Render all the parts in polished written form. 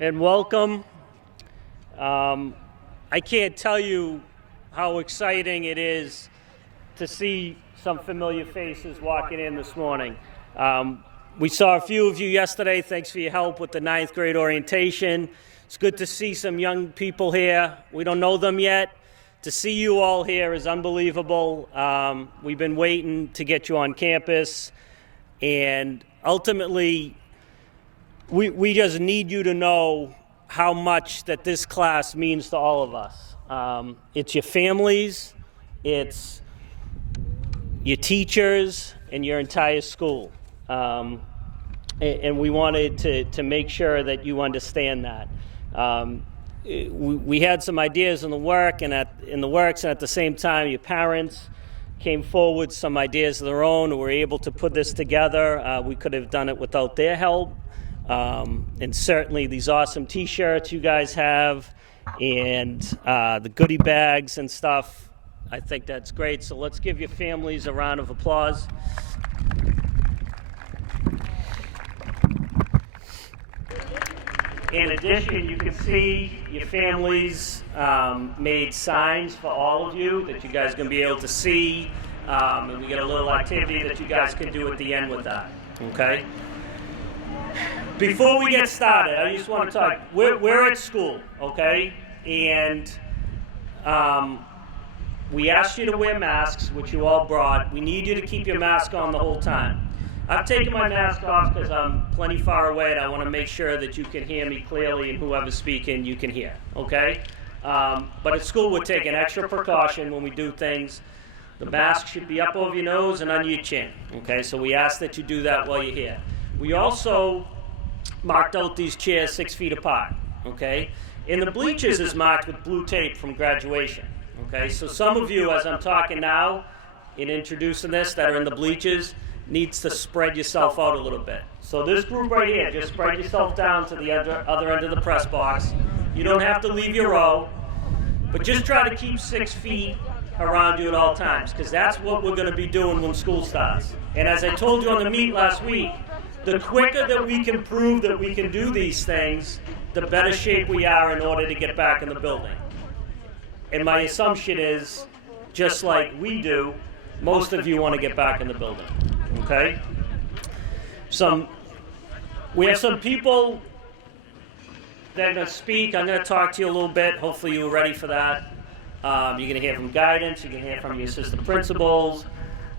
and welcome. I can't tell you how exciting it is to see some familiar faces walking in this morning. We saw a few of you yesterday. Thanks for your help with the 9th grade orientation. It's good to see some young people here. We don't know them yet. To see you all here is unbelievable. We've been waiting to get you on campus, and ultimately, we just need you to know how much that this class means to all of us. It's your families, it's your teachers, and your entire school. And we wanted to make sure that you understand that. We had some ideas in the works, and at the same time, your parents came forward some ideas of their own, and were able to put this together. We could have done it without their help. And certainly these awesome t-shirts you guys have, and the goodie bags and stuff. I think that's great. So let's give your families a round of applause. In addition, you can see your families made signs for all of you that you guys are going to be able to see. And we got a little activity that you guys can do at the end with that. Okay? Before we get started, I just want to talk. We're at school, okay? And we asked you to wear masks, which you all brought. We need you to keep your mask on the whole time. I've taken my mask off because I'm plenty far away, and I want to make sure that you can hear me clearly, and whoever's speaking, you can hear, okay? But at school, we're taking extra precaution when we do things. The mask should be up over your nose and under your chin, okay? So we ask that you do that while you're here. We also marked out these chairs 6 feet apart, okay? And the bleachers is marked with blue tape from graduation, okay? So some of you, as I'm talking now, in introducing this, that are in the bleachers, needs to spread yourself out a little bit. So this group right here, just spread yourself down to the other end of the press box. You don't have to leave your row, but just try to keep 6 feet around you at all times, because that's what we're going to be doing when school starts. And as I told you on the meet last week, the quicker that we can prove that we can do these things, the better shape we are in order to get back in the building. And my assumption is, just like we do, most of you want to get back in the building, okay? We have some people that are going to speak. I'm going to talk to you a little bit. Hopefully you were ready for that. You're going to hear from guidance. You're going to hear from your assistant principals.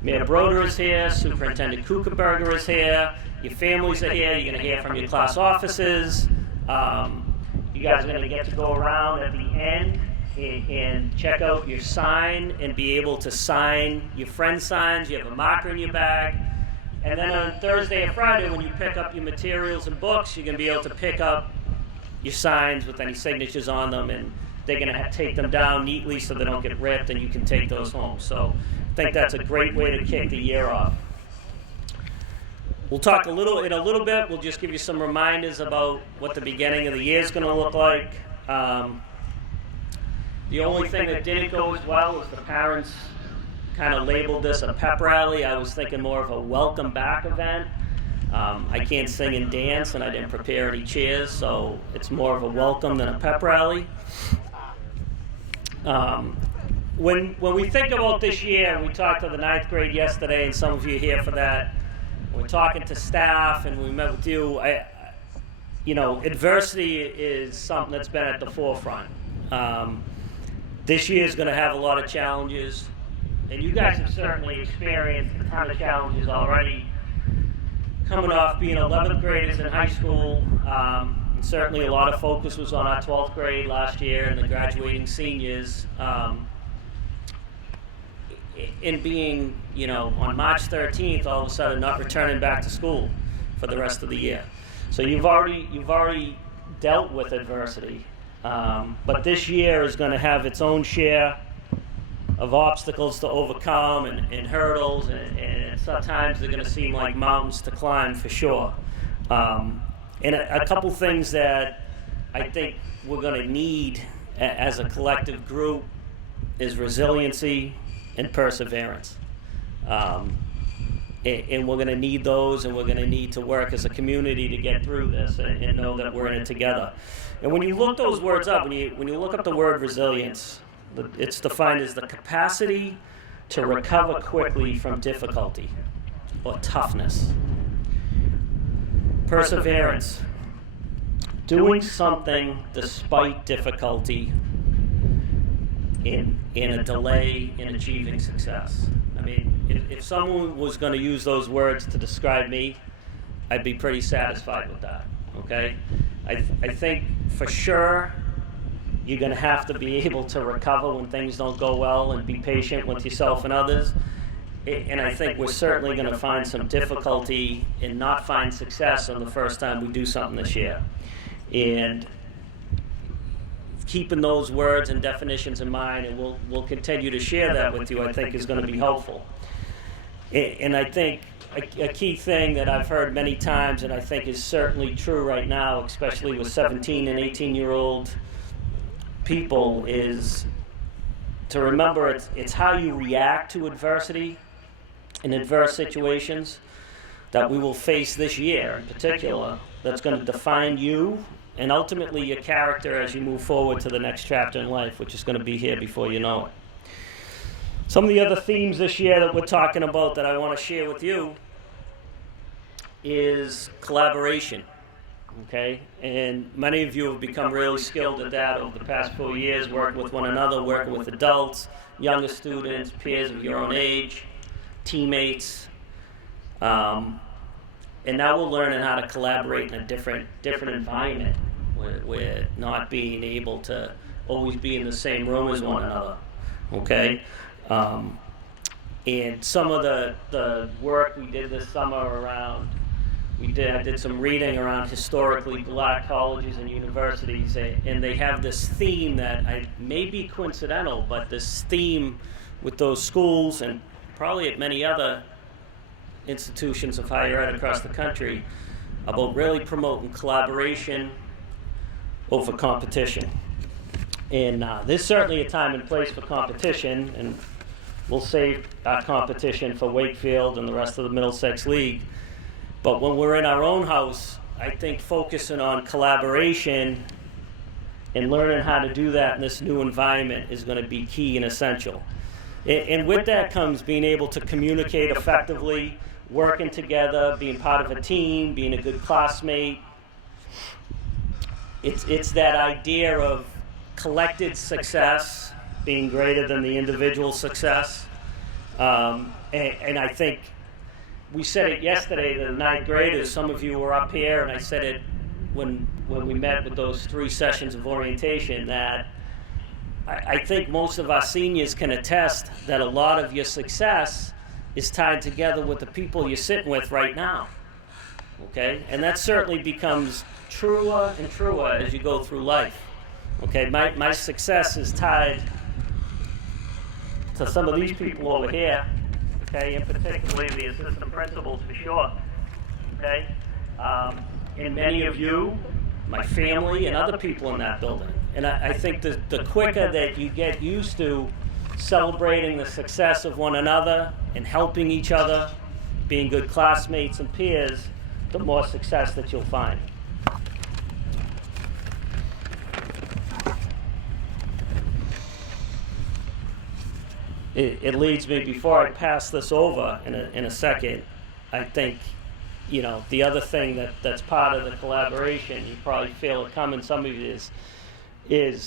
Mayor Broder is here. Superintendent Kuchenberger is here. Your families are here. You're going to hear from your class officers. You guys are going to get to go around at the end and check out your sign and be able to sign your friend signs. You have a marker in your bag. And then on Thursday and Friday, when you pick up your materials and books, you're going to be able to pick up your signs with any signatures on them, and they're going to take them down neatly so they don't get ripped, and you can take those home. So I think that's a great way to kick the year off. We'll talk in a little bit. We'll just give you some reminders about what the beginning of the year is going to look like. The only thing that didn't go as well is the parents kind of labeled this a pep rally. I was thinking more of a welcome back event. I can't sing and dance, and I didn't prepare any cheers, so it's more of a welcome than a pep rally. When we think about this year, we talked to the 9th grade yesterday, and some of you are here for that. We're talking to staff, and we met with you. Adversity is something that's been at the forefront. This year is going to have a lot of challenges, and you guys have certainly experienced a ton of challenges already. Coming off being 11th graders in high school, certainly a lot of focus was on our 12th grade last year and the graduating seniors. In being, on March 13th, all of a sudden not returning back to school for the rest of the year. So you've already dealt with adversity, but this year is going to have its own share of obstacles to overcome and hurdles, and sometimes they're going to seem like mountains to climb for sure. And a couple things that I think we're going to need as a collective group is resiliency and perseverance. and we're going to need those, and we're going to need to work as a community to get through this and know that we're in it together. And when you look those words up, when you look up the word resilience, it's defined as the capacity to recover quickly from difficulty or toughness. Perseverance, doing something despite difficulty in a delay in achieving success. I mean, if someone was going to use those words to describe me, I'd be pretty satisfied with that, okay? I think for sure you're going to have to be able to recover when things don't go well and be patient with yourself and others. And I think we're certainly going to find some difficulty in not find success on the first time we do something this year. And keeping those words and definitions in mind, and we'll continue to share that with you, I think is going to be helpful. And I think a key thing that I've heard many times, and I think is certainly true right now, especially with 17 and 18-year-old people, is to remember it's how you react to adversity in adverse situations that we will face this year in particular that's going to define you and ultimately your character as you move forward to the next chapter in life, which is going to be here before you know it. Some of the other themes this year that we're talking about that I want to share with you is collaboration, okay? And many of you have become really skilled at that over the past 4 years, working with one another, working with adults, younger students, peers of your own age, teammates, and now we're learning how to collaborate in a different environment. We're not being able to always be in the same room as one another, okay? And some of the work we did this summer around, I did some reading around historically black colleges and universities, and they have this theme that may be coincidental, but this theme with those schools and probably at many other institutions of higher ed across the country about really promoting collaboration over competition. And there's certainly a time and place for competition, and we'll save our competition for Wakefield and the rest of the Middlesex League. But when we're in our own house, I think focusing on collaboration and learning how to do that in this new environment is going to be key and essential. And with that comes being able to communicate effectively, working together, being part of a team, being a good classmate. It's that idea of collected success being greater than the individual success. And I think we said it yesterday, the ninth graders, some of you were up here, and I said it when we met with those 3 sessions of orientation, that I think most of our seniors can attest that a lot of your success is tied together with the people you're sitting with right now, okay? And that certainly becomes truer and truer as you go through life, okay? My success is tied to some of these people over here, okay, and particularly the assistant principals for sure, okay? And many of you, my family, and other people in that building. And I think the quicker that you get used to celebrating the success of one another and helping each other, being good classmates and peers, the more success that you'll find. It leads me, before I pass this over in a second, I think, you know, the other thing that's part of the collaboration, you probably feel it coming, some of you is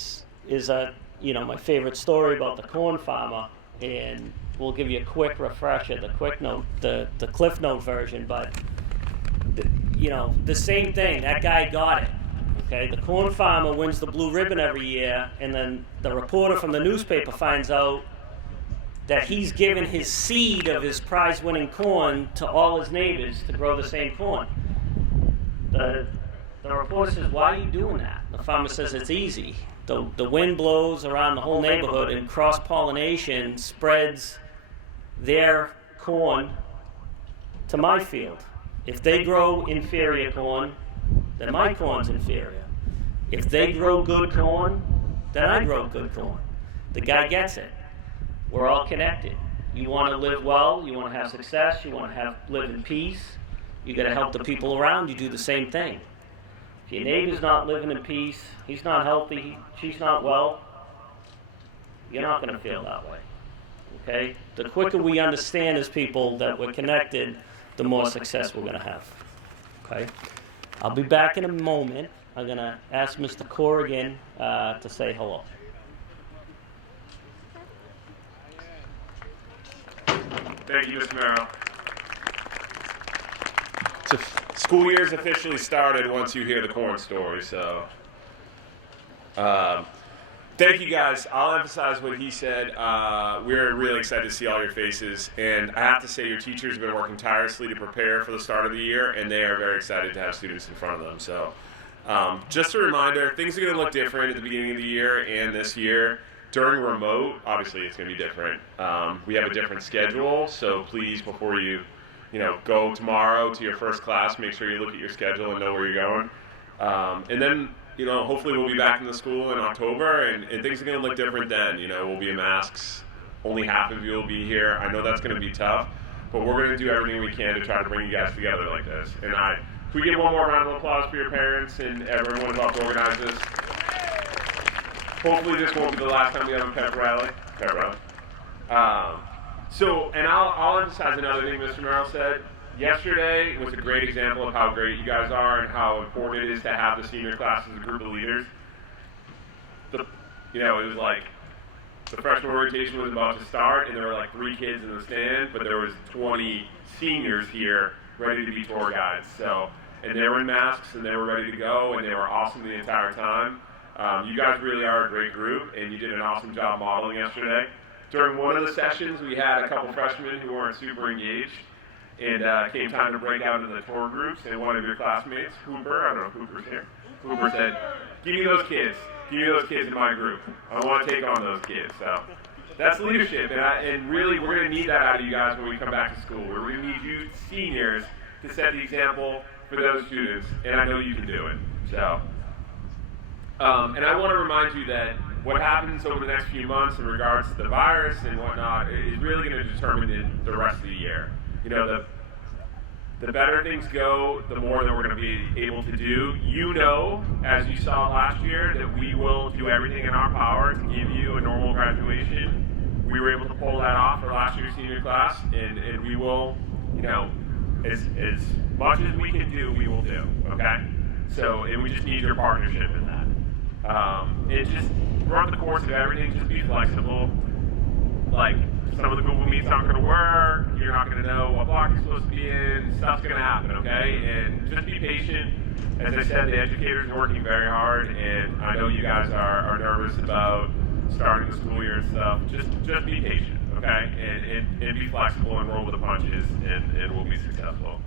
my favorite story about the corn farmer, and we'll give you a quick refresher, the Cliff Note version, but the same thing, that guy got it, okay? The corn farmer wins the blue ribbon every year, and then the reporter from the newspaper finds out that he's given his seed of his prize-winning corn to all his neighbors to grow the same corn. The reporter says, "Why are you doing that?" The farmer says, "It's easy. The wind blows around the whole neighborhood, and cross-pollination spreads their corn to my field. If they grow inferior corn, then my corn's inferior. If they grow good corn, then I grow good corn." The guy gets it. We're all connected. You want to live well, you want to have success, you want to live in peace, you got to help the people around you do the same thing. If your neighbor's not living in peace, he's not healthy, she's not well, you're not going to feel that way. Okay? The quicker we understand as people that we're connected, the more success we're going to have. Okay? I'll be back in a moment. I'm going to ask Mr. Corrigan to say hello. Thank you, Mr. Merrill. School year's officially started once you hear the corn story, so thank you guys. I'll emphasize what he said. We're really excited to see all your faces, and I have to say your teachers have been working tirelessly to prepare for the start of the year, and they are very excited to have students in front of them. So just a reminder, things are going to look different at the beginning of the year and this year. During remote, obviously it's going to be different. We have a different schedule, so please, before you go tomorrow to your first class, make sure you look at your schedule and know where you're going. And then, hopefully we'll be back in the school in October, and things are going to look different then. We'll be in masks. Only half of you will be here. I know that's going to be tough, but we're going to do everything we can to try to bring you guys together like this. And can we give one more round of applause for your parents and everyone who's helped organize this? Hopefully this won't be the last time we have a pep rally. And I'll emphasize another thing Mr. Merrill said. Yesterday was a great example of how great you guys are and how important it is to have the senior class as a group of leaders. It was like the freshman orientation was about to start, and there were like 3 kids in the stand, but there was 20 seniors here ready to be tour guides. And they were in masks, and they were ready to go, and they were awesome the entire time. You guys really are a great group, and you did an awesome job modeling yesterday. During one of the sessions, we had a couple freshmen who weren't super engaged, and came time to break out into the tour groups, and one of your classmates, Hooper, I don't know if Hooper's here, Hooper said, give me those kids in my group. I want to take on those kids. So that's leadership, and really we're going to need that out of you guys when we come back to school. We're going to need you seniors to set the example for those students, and I know you can do it. So. And I want to remind you that what happens over the next few months in regards to the virus and whatnot is really going to determine the rest of the year. The better things go, the more that we're going to be able to do. As you saw last year, that we will do everything in our power to give you a normal graduation. We were able to pull that off for last year's senior class, and we will, as much as we can do, we will do, okay? And we just need your partnership in that. And just throughout the course of everything, just be flexible. Like, some of the Google Meets aren't going to work, you're not going to know what block you're supposed to be in, stuff's going to happen, okay? And just be patient. As I said, the educators are working very hard, and I know you guys are nervous about starting the school year and stuff. Just be patient, okay? And be flexible and roll with the punches, and we'll be successful.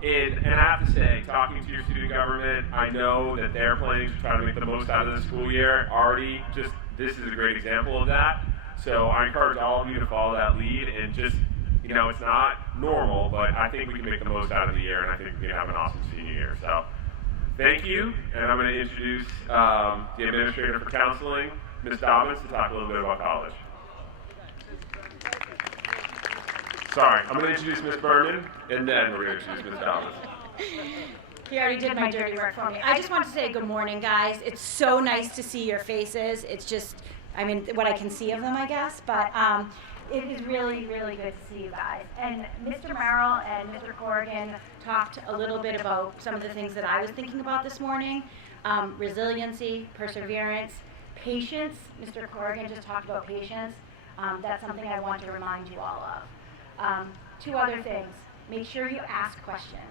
And I have to say, talking to your student government, I know that they're planning to try to make the most out of the school year. Already, this is a great example of that. So I encourage all of you to follow that lead, and just, it's not normal, but I think we can make the most out of the year, and I think we can have an awesome senior year. So thank you, and I'm going to introduce the administrator for counseling, Ms. Dobbins, to talk a little bit about college. Sorry, I'm going to introduce Ms. Berman, and then we're going to introduce Ms. Dobbins. He already did my dirty work for me. I just want to say good morning, guys. It's so nice to see your faces. It's just, what I can see of them, I guess, but it is really, really good to see you guys. And Mr. Merrill and Mr. Corrigan talked a little bit about some of the things that I was thinking about this morning. Resiliency, perseverance, patience. Mr. Corrigan just talked about patience. That's something I want to remind you all of. 2 other things. Make sure you ask questions,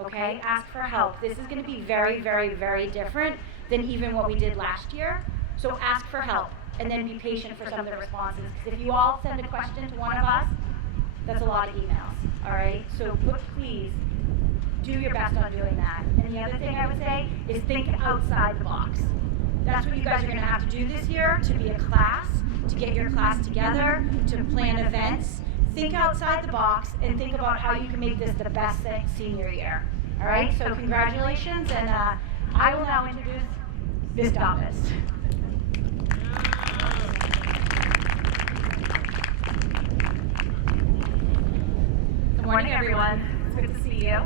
okay? Ask for help. This is going to be very, very, very different than even what we did last year. So ask for help, and then be patient for some of the responses. Because if you all send a question to one of us, that's a lot of emails, all right? So please do your best on doing that. And the other thing I would say is think outside the box. That's what you guys are going to have to do this year to be a class, to get your class together, to plan events. Think outside the box and think about how you can make this the best senior year. All right, so congratulations, and I will now introduce Ms. Dobbins. morning, everyone. It's good to see you.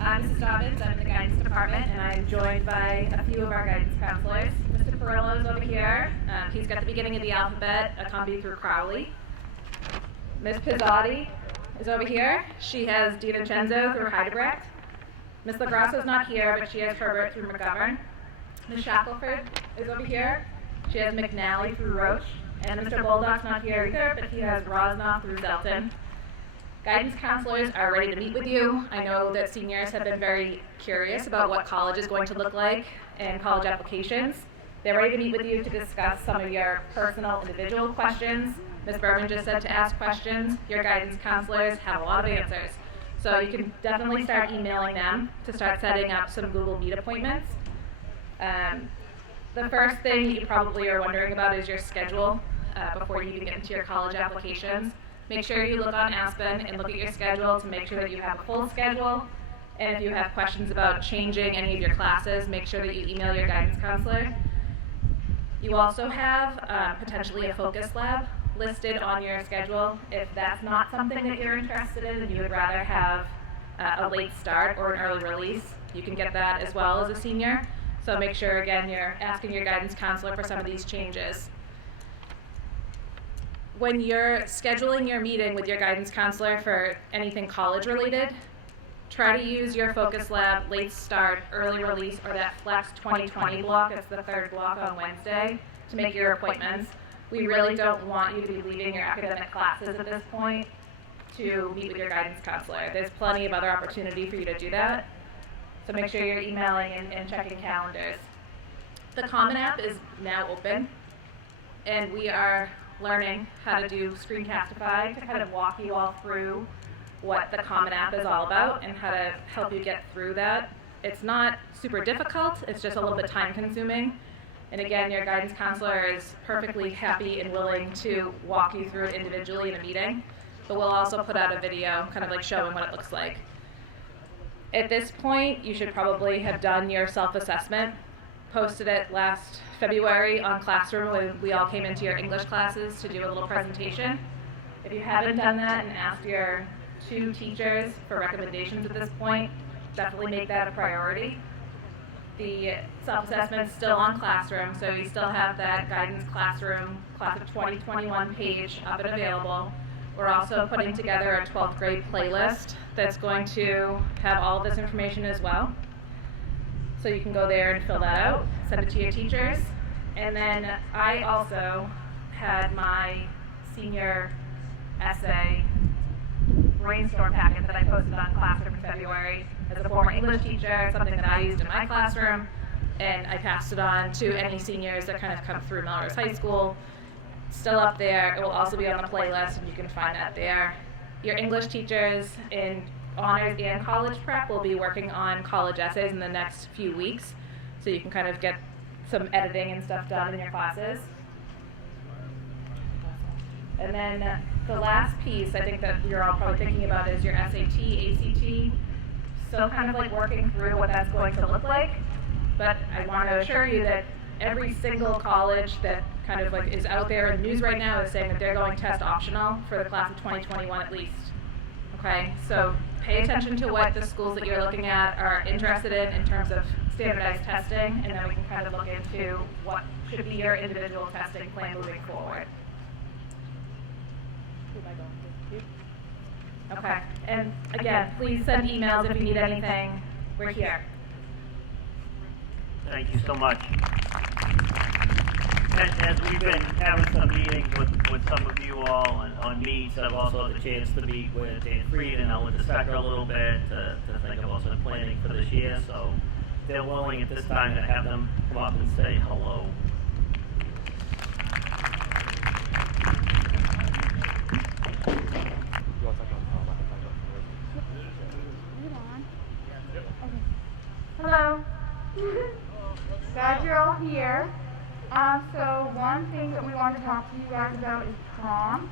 I'm Mrs. Dobbins. I'm in the guidance department, and I'm joined by a few of our guidance counselors. Mr. Perillo is over here. He's got the beginning of the alphabet, accompanied through Crowley. Ms. Pizzotti is over here. She has Di Vincenzo through Heidebrecht. Ms. LaGrasso's not here, but she has Herbert through McGovern. Ms. Shackelford is over here. She has McNally through Roche. And Mr. Boldock's not here either, but he has Rosnoff through Zelton. Guidance counselors are ready to meet with you. I know that seniors have been very curious about what college is going to look like and college applications. They're ready to meet with you to discuss some of your personal, individual questions. Ms. Berman just said to ask questions. Your guidance counselors have a lot of answers. So you can definitely start emailing them to start setting up some Google Meet appointments. The first thing you probably are wondering about is your schedule before you even get into your college applications. Make sure you look on Aspen and look at your schedule to make sure that you have a full schedule. And if you have questions about changing any of your classes, make sure that you email your guidance counselor. You also have potentially a focus lab listed on your schedule. If that's not something that you're interested in and you would rather have a late start or an early release, you can get that as well as a senior. So make sure, again, you're asking your guidance counselor for some of these changes. When you're scheduling your meeting with your guidance counselor for anything college related, try to use your focus lab, late start, early release, or that Flex 2020 block. It's the third block on Wednesday to make your appointments. We really don't want you to be leaving your academic classes at this point to meet with your guidance counselor. There's plenty of other opportunity for you to do that. So make sure you're emailing and checking calendars. The Common App is now open, and we are learning how to do Screencastify to kind of walk you all through what the Common App is all about and how to help you get through that. It's not super difficult, it's just a little bit time consuming. And again, your guidance counselor is perfectly happy and willing to walk you through it individually in a meeting, but we'll also put out a video kind of like showing what it looks like. At this point, you should probably have done your self-assessment. Posted it last February on Classroom when we all came into your English classes to do a little presentation. If you haven't done that and asked your 2 teachers for recommendations at this point, definitely make that a priority. The self-assessment is still on Classroom, so you still have that Guidance Classroom Class of 2021 page up and available. We're also putting together a 12th grade playlist that's going to have all of this information as well. So you can go there and fill that out, send it to your teachers. And then I also had my senior essay brainstorm packet that I posted on Classroom in February as a former English teacher, something that I used in my classroom, and I passed it on to any seniors that kind of come through Melrose High School. Still up there. It will also be on the playlist, and you can find that there. Your English teachers in honors and college prep will be working on college essays in the next few weeks, so you can kind of get some editing and stuff done in your classes. And then the last piece I think that you're all probably thinking about is your SAT, ACT. So kind of like working through what that's going to look like. But I want to assure you that every single college that kind of like is out there in the news right now is saying that they're going test optional for the class of 2021 at least. Okay, so pay attention to what the schools that you're looking at are interested in terms of standardized testing, and then we can kind of look into what should be your individual testing plan moving forward. Okay, and again, please send emails if you need anything. We're here. Thank you so much. As we've been having some meetings with some of you all on meets, I've also had the chance to meet with Dan Fried and Ellen DeSecca a little bit to think about some planning for this year. So they're willing at this time to have them come up and say hello. Hello. Glad you're all here. So one thing that we wanted to talk to you guys about is prom.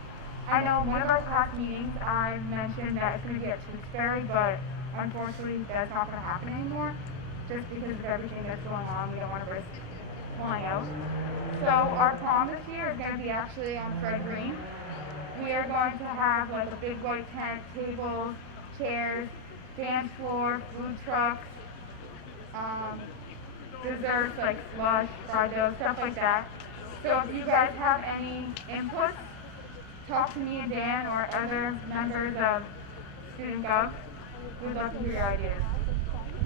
I know in one of our class meetings I mentioned that it's going to be at Tewksbury, but unfortunately that's not going to happen anymore. Just because of everything that's going on, we don't want to risk flying out. So our prom this year is going to be actually on Fred Green. We are going to have like a big white tent, tables, chairs, dance floor, food trucks, desserts like slush, fried dough, stuff like that. So if you guys have any input, talk to me and Dan or other members of Student Gov. We'd love to hear your ideas.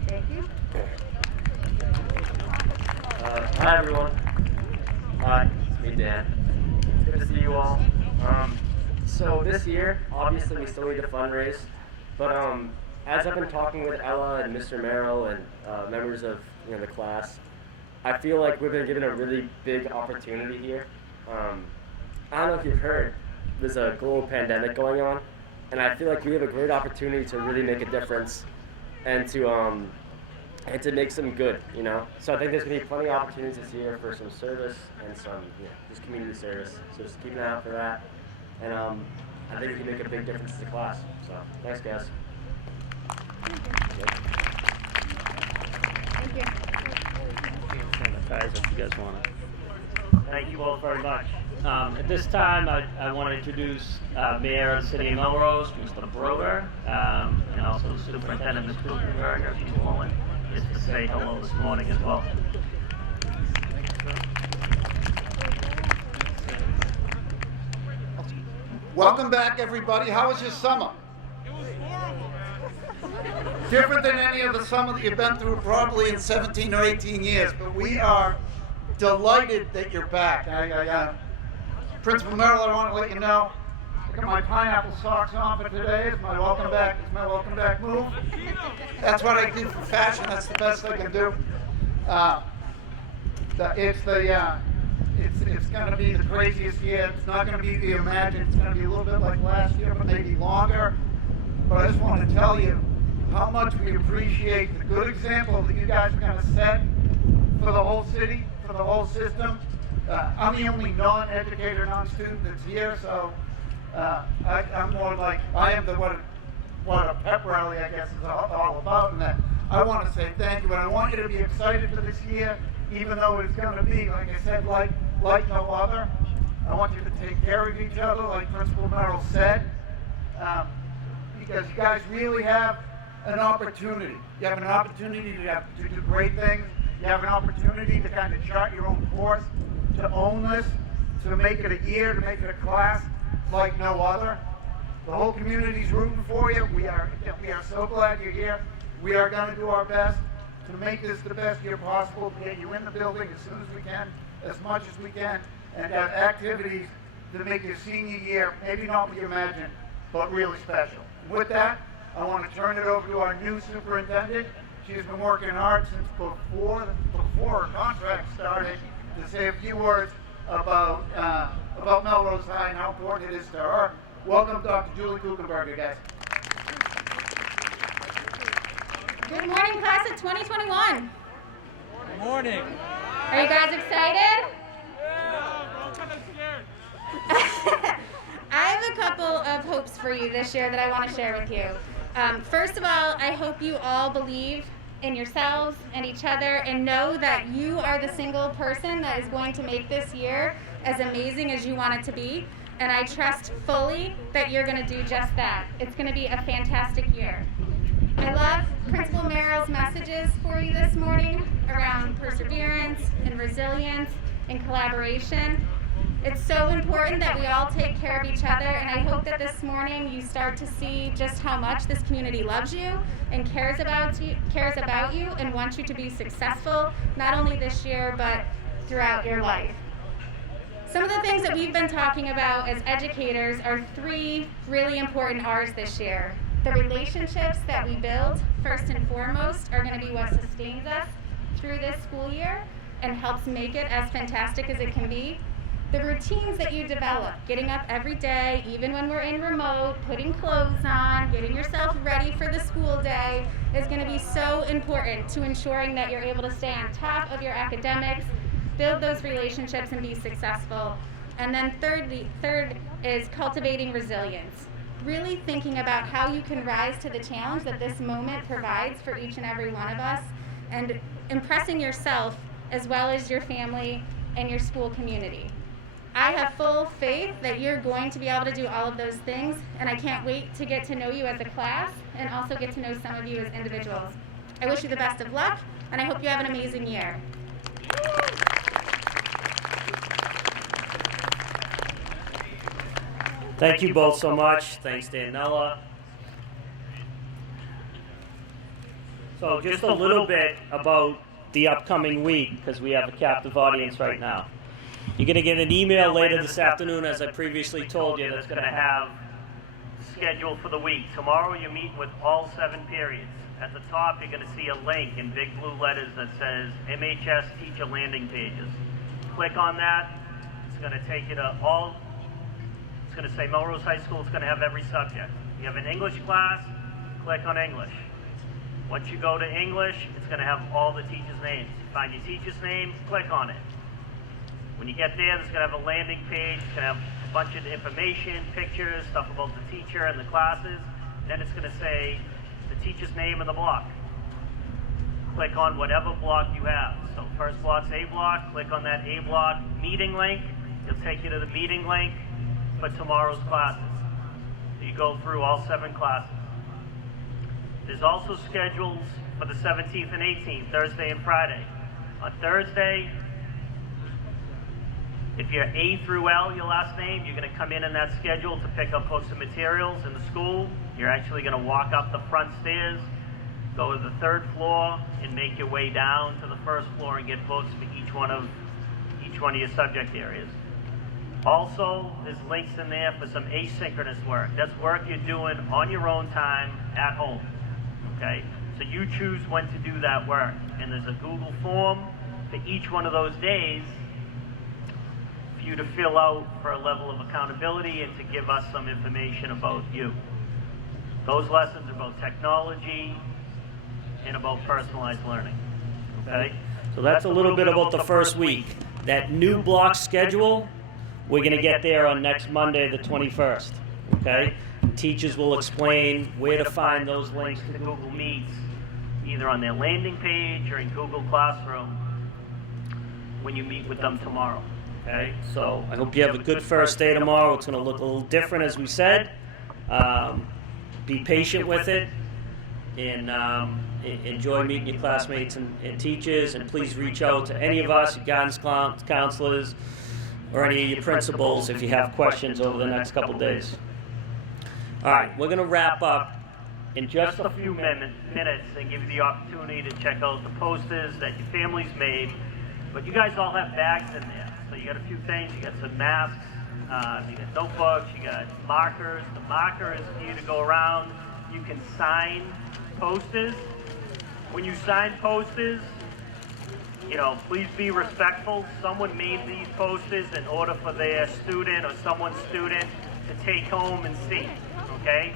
Thank you. Hi everyone. Hi, it's me Dan. It's good to see you all. So this year, obviously we still need to fundraise, but as I've been talking with Ella and Mr. Merrill and members of the class, I feel like we've been given a really big opportunity here. I don't know if you've heard, there's a global pandemic going on, and I feel like we have a great opportunity to really make a difference and to make some good, So I think there's going to be plenty of opportunities this year for some service and some, just community service. So just keep an eye out for that. And I think we can make a big difference to the class. So thanks, guys. Thank you. Guys, if you guys want to. Thank you all very much. At this time, I want to introduce Mayor of the City of Melrose, Mr. Broder, and also the Superintendent, Ms. Kuchenberger, if she's willing, just to say hello this morning as well. Welcome back, everybody. How was your summer? It was horrible. Different than any of the summer that you've been through probably in 17 or 18 years, but we are delighted that you're back. Principal Merrill, I want to let you know, I got my pineapple socks on for today. It's my welcome back move. That's what I do for fashion. That's the best I can do. It's going to be the craziest year. It's not going to be the imagined. It's going to be a little bit like last year, but maybe longer. But I just want to tell you how much we appreciate the good example that you guys are going to set for the whole city, for the whole system. I'm the only non-educator, non-student that's here, so I'm more like, I am what a pep rally, I guess, is all about. And that I want to say thank you, and I want you to be excited for this year, even though it's going to be, like I said, like no other. I want you to take care of each other, like Principal Merrill said, because you guys really have an opportunity. You have an opportunity to do great things. You have an opportunity to kind of chart your own course, to own this, to make it a year, to make it a class like no other. The whole community's rooting for you. We are so glad you're here. We are going to do our best to make this the best year possible, to get you in the building as soon as we can, as much as we can, and have activities to make your senior year, maybe not what you imagine, but really special. With that, I want to turn it over to our new superintendent. She's been working hard since before her contract started to say a few words about Melrose High and how important it is to her. Welcome, Dr. Julie Kuchenberger, guys. Good morning, class of 2021. Good morning. Are you guys excited? Yeah, I'm kind of scared. I have a couple of hopes for you this year that I want to share with you. First of all, I hope you all believe in yourselves and each other and know that you are the single person that is going to make this year as amazing as you want it to be. And I trust fully that you're going to do just that. It's going to be a fantastic year. I love Principal Merrill's messages for you this morning around perseverance and resilience and collaboration. It's so important that we all take care of each other, and I hope that this morning you start to see just how much this community loves you and cares about you and wants you to be successful, not only this year, but throughout your life. Some of the things that we've been talking about as educators are three really important R's this year. The relationships that we build, first and foremost, are going to be what sustains us through this school year and helps make it as fantastic as it can be. The routines that you develop, getting up every day, even when we're in remote, putting clothes on, getting yourself ready for the school day, is going to be so important to ensuring that you're able to stay on top of your academics, build those relationships, and be successful. And then third is cultivating resilience. Really thinking about how you can rise to the challenge that this moment provides for each and every one of us, and impressing yourself as well as your family and your school community. I have full faith that you're going to be able to do all of those things, and I can't wait to get to know you as a class and also get to know some of you as individuals. I wish you the best of luck, and I hope you have an amazing year. Thank you both so much. Thanks, Daniela. So just a little bit about the upcoming week, because we have a captive audience right now. You're going to get an email later this afternoon, as I previously told you, that's going to have schedule for the week. Tomorrow you meet with all 7 periods. At the top you're going to see a link in big blue letters that says MHS Teacher Landing Pages. Click on that. It's going to take you to all, it's going to say Melrose High School. It's going to have every subject. You have an English class, click on English. Once you go to English, it's going to have all the teachers' names. You find your teacher's name, click on it. When you get there, it's going to have a landing page. It's going to have a bunch of information, pictures, stuff about the teacher and the classes. Then it's going to say the teacher's name in the block. Click on whatever block you have. So first block's A block. Click on that A block meeting link. It'll take you to the meeting link for tomorrow's classes. So you go through all 7 classes. There's also schedules for the 17th and 18th, Thursday and Friday. On Thursday, if you're A through L, your last name, you're going to come in that schedule to pick up books and materials in the school. You're actually going to walk up the front stairs, go to the 3rd floor, and make your way down to the 1st floor and get books for each one of your subject areas. Also, there's links in there for some asynchronous work. That's work you're doing on your own time at home. Okay? So you choose when to do that work. And there's a Google form for each one of those days for you to fill out for a level of accountability and to give us some information about you. Those lessons are about technology and about personalized learning. Okay? So that's a little bit about the first week. That new block schedule, we're going to get there on next Monday, the 21st. Okay? Teachers will explain where to find those links to Google Meets, either on their landing page or in Google Classroom when you meet with them tomorrow. Okay? So I hope you have a good first day tomorrow. It's going to look a little different, as we said. Be patient with it, and enjoy meeting your classmates and teachers, and please reach out to any of us, your guidance counselors, or any of your principals if you have questions over the next couple days. All right, we're going to wrap up in just a few minutes and give you the opportunity to check out the posters that your families made. But you guys all have bags in there. So you got a few things. You got some masks, you got notebooks, you got markers. The marker is for you to go around. You can sign posters. When you sign posters, please be respectful. Someone made these posters in order for their student or someone's student to take home and see, okay?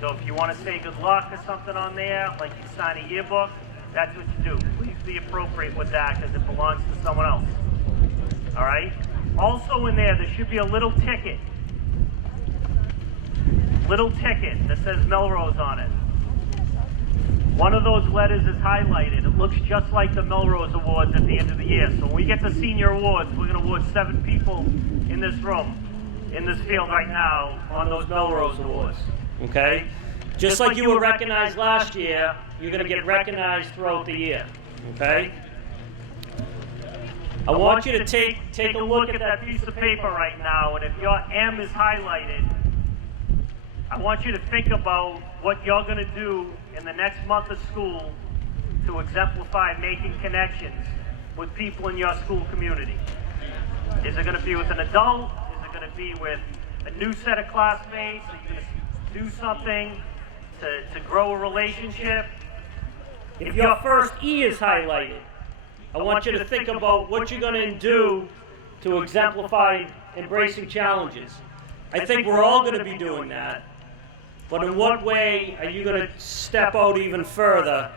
So if you want to say good luck or something on there, like you sign a yearbook, that's what you do. Please be appropriate with that because it belongs to someone else, all right? Also in there should be a little ticket that says Melrose on it. One of those letters is highlighted. It looks just like the Melrose Awards at the end of the year. So when we get to senior awards, we're going to award 7 people in this room, in this field right now, on those Melrose Awards. Okay? Just like you were recognized last year, you're going to get recognized throughout the year. Okay? I want you to take a look at that piece of paper right now, and if your M is highlighted, I want you to think about what you're going to do in the next month of school to exemplify making connections with people in your school community. Is it going to be with an adult? Is it going to be with a new set of classmates? Are you going to do something to grow a relationship? If your first E is highlighted, I want you to think about what you're going to do to exemplify embracing challenges. I think we're all going to be doing that. But in what way are you going to step out even further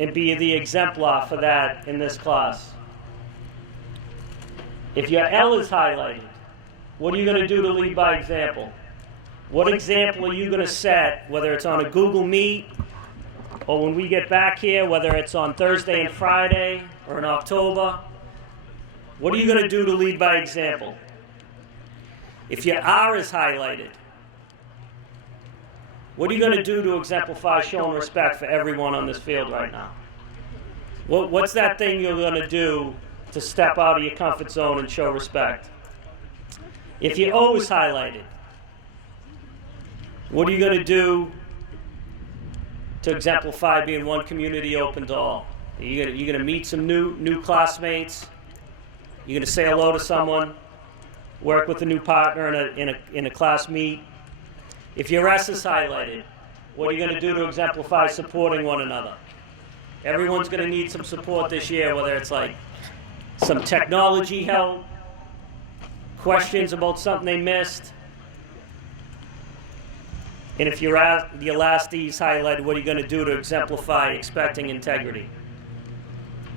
and be the exemplar for that in this class? If your L is highlighted, what are you going to do to lead by example? What example are you going to set, whether it's on a Google Meet or when we get back here, whether it's on Thursday and Friday or in October? What are you going to do to lead by example? If your R is highlighted, what are you going to do to exemplify showing respect for everyone on this field right now? What's that thing you're going to do to step out of your comfort zone and show respect? If your O is highlighted, what are you going to do to exemplify being one community open to all? You're going to meet some new classmates. You're going to say hello to someone, work with a new partner in a class meet. If your S is highlighted, what are you going to do to exemplify supporting one another? Everyone's going to need some support this year, whether it's like some technology help, questions about something they missed. And if your last E is highlighted, what are you going to do to exemplify expecting integrity?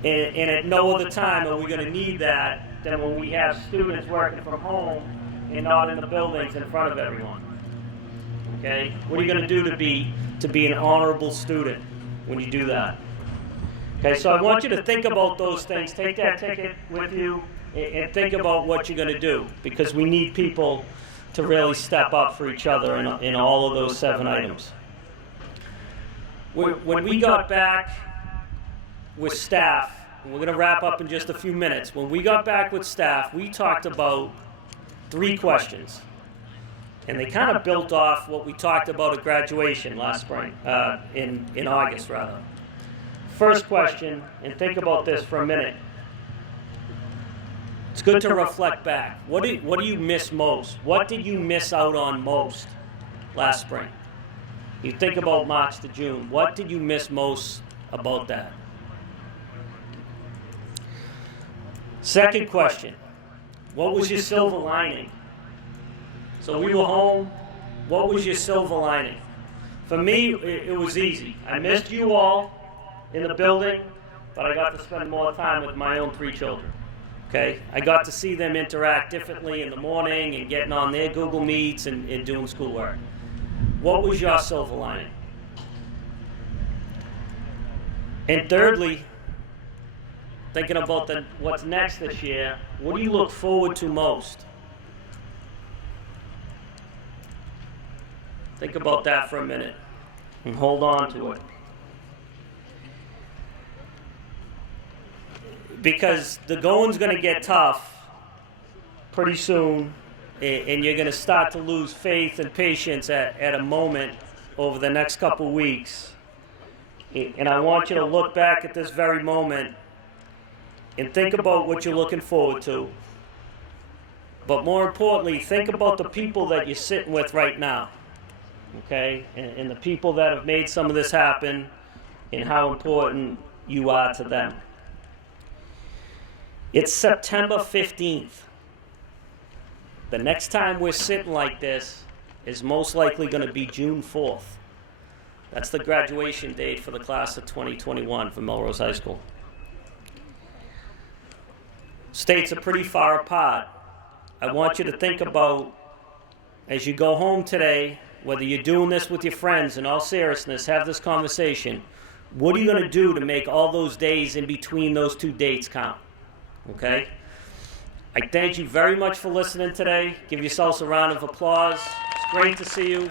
And at no other time are we going to need that than when we have students working from home and not in the buildings in front of everyone. Okay? What are you going to do to be an honorable student when you do that? Okay, so I want you to think about those things. Take that ticket with you and think about what you're going to do, because we need people to really step up for each other in all of those 7 items. When we got back with staff, and we're going to wrap up in just a few minutes. When we got back with staff, we talked about 3 questions. And they kind of built off what we talked about at graduation last spring, in August rather. First question, and think about this for a minute. It's good to reflect back. What do you miss most? What did you miss out on most last spring? You think about March to June. What did you miss most about that? Second question, what was your silver lining? So we were home. What was your silver lining? For me, it was easy. I missed you all in the building, but I got to spend more time with my own 3 children. Okay? I got to see them interact differently in the morning and getting on their Google Meets and doing schoolwork. What was your silver lining? And thirdly, thinking about what's next this year, what do you look forward to most? Think about that for a minute and hold on to it. Because the going's going to get tough pretty soon, and you're going to start to lose faith and patience at a moment over the next couple weeks. And I want you to look back at this very moment and think about what you're looking forward to. But more importantly, think about the people that you're sitting with right now. Okay? And the people that have made some of this happen and how important you are to them. It's September 15th. The next time we're sitting like this is most likely going to be June 4th. That's the graduation date for the class of 2021 for Melrose High School. States are pretty far apart. I want you to think about, as you go home today, whether you're doing this with your friends, in all seriousness, have this conversation. What are you going to do to make all those days in between those 2 dates count? Okay? I thank you very much for listening today. Give yourselves a round of applause. It's great to see you.